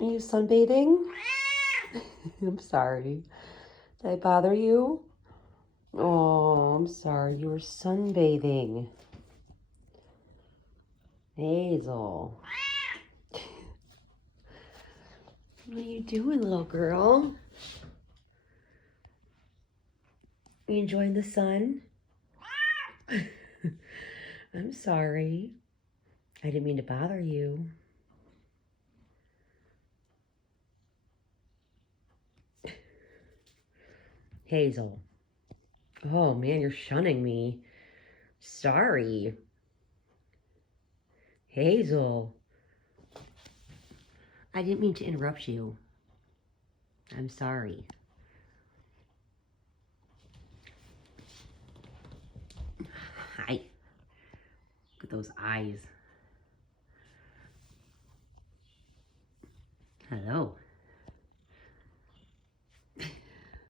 Are you sunbathing? I'm sorry. Did I bother you? Oh, I'm sorry. You were sunbathing. Hazel. What are you doing, little girl? You enjoying the sun? I'm sorry. I didn't mean to bother you. Hazel. Oh man, you're shunning me. Sorry. Hazel. I didn't mean to interrupt you. I'm sorry. Hi. Look at those eyes. Hello.